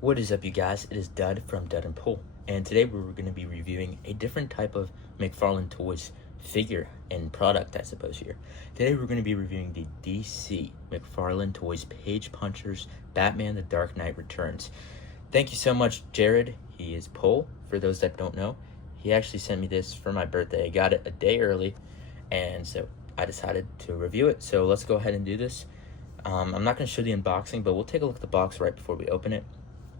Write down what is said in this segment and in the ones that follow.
What is up, you guys? It is Dud from Dud and Pull, and today we're going to be reviewing a different type of McFarlane Toys figure and product, I suppose, here. Today we're going to be reviewing the DC McFarlane Toys Page Punchers Batman The Dark Knight Returns. Thank you so much, Jared. He is Pull, for those that don't know. He actually sent me this for my birthday. I got it a day early, and so I decided to review it. So let's go ahead and do this. I'm not going to show the unboxing, but we'll take a look at the box right before we open it.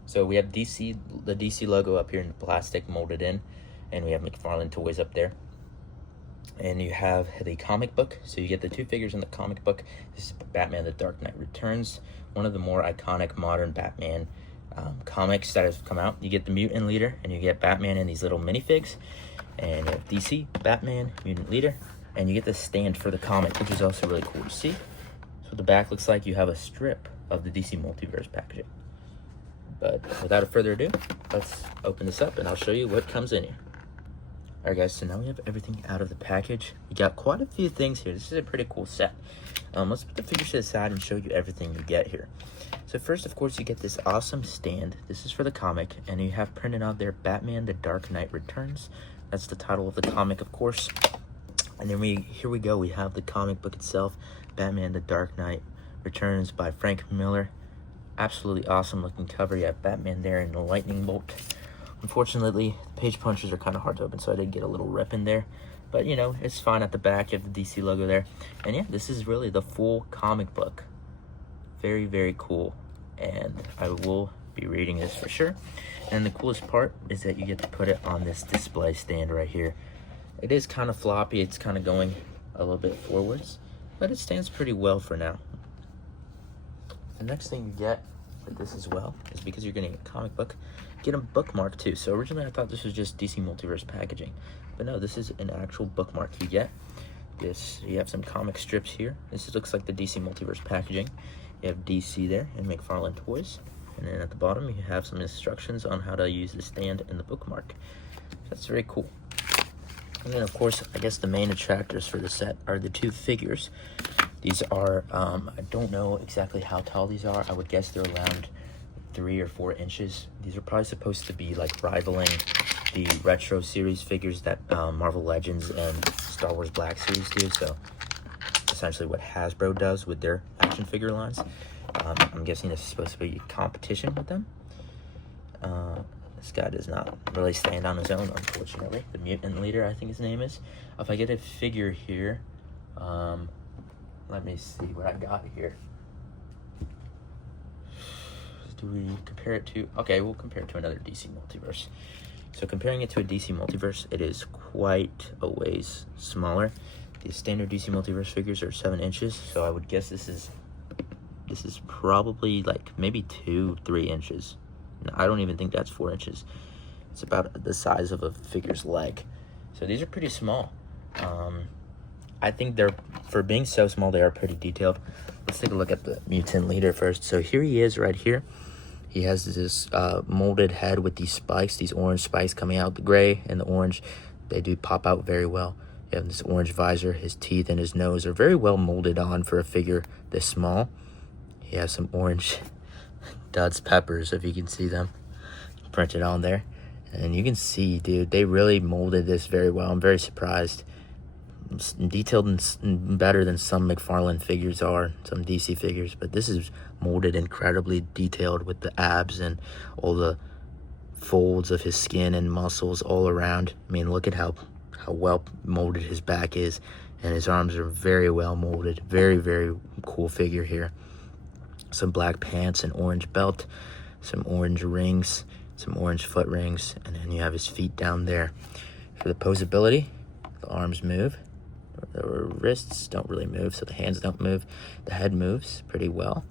So we have the DC logo up here in the plastic molded in, and we have McFarlane Toys up there. And you have the comic book, so you get the two figures in the comic book. This is Batman The Dark Knight Returns, one of the more iconic modern Batman comics that has come out. You get the Mutant Leader, and you get Batman in these little minifigs. And you have DC, Batman, Mutant Leader, and you get the stand for the comic, which is also really cool to see. So the back looks like you have a strip of the DC Multiverse packaging. But without further ado, let's open this up and I'll show you what comes in here. Alright guys, so now we have everything out of the package. We got quite a few things here. This is a pretty cool set. Let's put the figures to the side and show you everything you get here. So first, of course, you get this awesome stand. This is for the comic, and you have printed out there Batman The Dark Knight Returns. That's the title of the comic, of course. And then here we go. We have the comic book itself, Batman The Dark Knight Returns by Frank Miller. Absolutely awesome looking cover. You have Batman there in the lightning bolt. Unfortunately, the page punches are kind of hard to open, so I did get a little rip in there. But, you know, it's fine at the back. You have the DC logo there. And yeah, this is really the full comic book. Very, very cool. And I will be reading this for sure. And the coolest part is that you get to put it on this display stand right here. It is kind of floppy. It's kind of going a little bit forwards, but it stands pretty well for now. The next thing you get with this as well is, because you're getting a comic book, get a bookmark too. So originally I thought this was just DC Multiverse packaging, but no, this is an actual bookmark you get. You have some comic strips here. This looks like the DC Multiverse packaging. You have DC there and McFarlane Toys, and then at the bottom you have some instructions on how to use the stand and the bookmark. That's very cool. And then, of course, I guess the main attractors for the set are the two figures. These are, I don't know exactly how tall these are. I would guess they're around 3 or 4 inches. These are probably supposed to be like rivaling the retro series figures that Marvel Legends and Star Wars Black Series do. So essentially what Hasbro does with their action figure lines. I'm guessing this is supposed to be competition with them. This guy does not really stand on his own, unfortunately. The Mutant Leader, I think his name is. If I get a figure here, let me see what I got here. Do we compare it to... Okay, we'll compare it to another DC Multiverse. So comparing it to a DC Multiverse, it is quite a ways smaller. The standard DC Multiverse figures are 7 inches, so I would guess this is probably like maybe 2-3 inches. No, I don't even think that's 4 inches. It's about the size of a figure's leg. So these are pretty small. I think they're, for being so small, they are pretty detailed. Let's take a look at the Mutant Leader first. So here he is right here. He has this molded head with these spikes, these orange spikes coming out. The gray and the orange, they do pop out very well. You have this orange visor. His teeth and his nose are very well molded on for a figure this small. He has some orange Dud's peppers, if you can see them printed on there. And you can see, dude, they really molded this very well. I'm very surprised. It's detailed and better than some McFarlane figures are, some DC figures, but this is molded incredibly detailed with the abs and all the folds of his skin and muscles all around. I mean, look at how well molded his back is, and his arms are very well molded. Very, very cool figure here. Some black pants, an orange belt, some orange rings, some orange foot rings, and then you have his feet down there. For the posability, the arms move. The wrists don't really move, so the hands don't move. The head moves pretty well.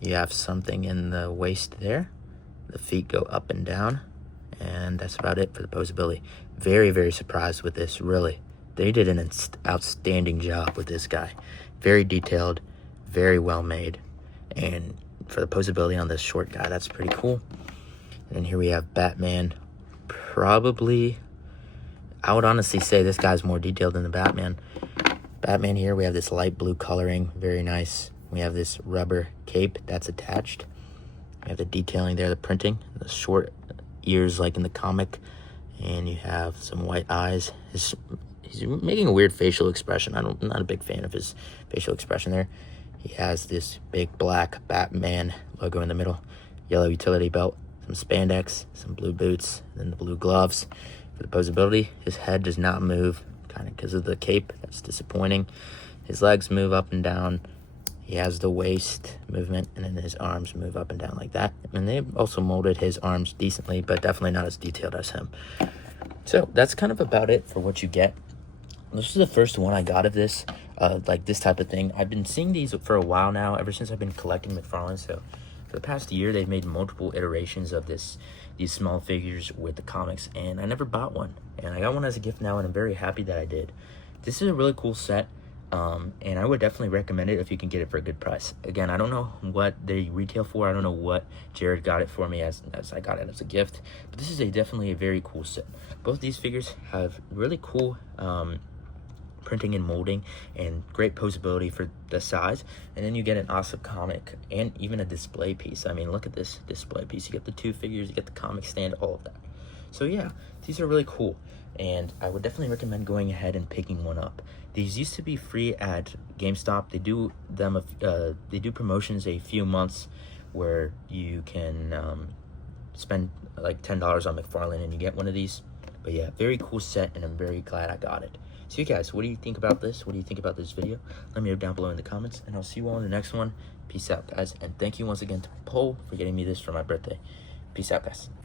You have something in the waist there. The feet go up and down, and that's about it for the posability. Very, very surprised with this, really. They did an outstanding job with this guy. Very detailed, very well made. And for the posability on this short guy, that's pretty cool. And then here we have Batman. Probably, I would honestly say this guy's more detailed than the Batman. Batman here, we have this light blue coloring, very nice. We have this rubber cape that's attached. You have the detailing there, the printing, the short ears like in the comic, and you have some white eyes. He's making a weird facial expression. I'm not a big fan of his facial expression there. He has this big black Batman logo in the middle, yellow utility belt, some spandex, some blue boots, and then the blue gloves. For the posability, his head does not move, kind of because of the cape. That's disappointing. His legs move up and down. He has the waist movement, and then his arms move up and down like that. And they also molded his arms decently, but definitely not as detailed as him. So that's kind of about it for what you get. This is the first one I got of this, like this type of thing. I've been seeing these for a while now, ever since I've been collecting McFarlane. So for the past year, they've made multiple iterations of these small figures with the comics, and I never bought one. And I got one as a gift now, and I'm very happy that I did. This is a really cool set, and I would definitely recommend it if you can get it for a good price. Again, I don't know what they retail for. I don't know what Jared got it for me as I got it as a gift. But this is definitely a very cool set. Both these figures have really cool printing and molding and great posability for the size, and then you get an awesome comic and even a display piece. I mean, look at this display piece. You get the two figures, you get the comic stand, all of that. So yeah, these are really cool, and I would definitely recommend going ahead and picking one up. These used to be free at GameStop. They do them they do promotions a few months where you can spend like $10 on McFarlane and you get one of these. But yeah, very cool set, and I'm very glad I got it. So you guys, what do you think about this? What do you think about this video? Let me know down below in the comments, and I'll see you all in the next one. Peace out, guys, and thank you once again to Poll for getting me this for my birthday. Peace out, guys.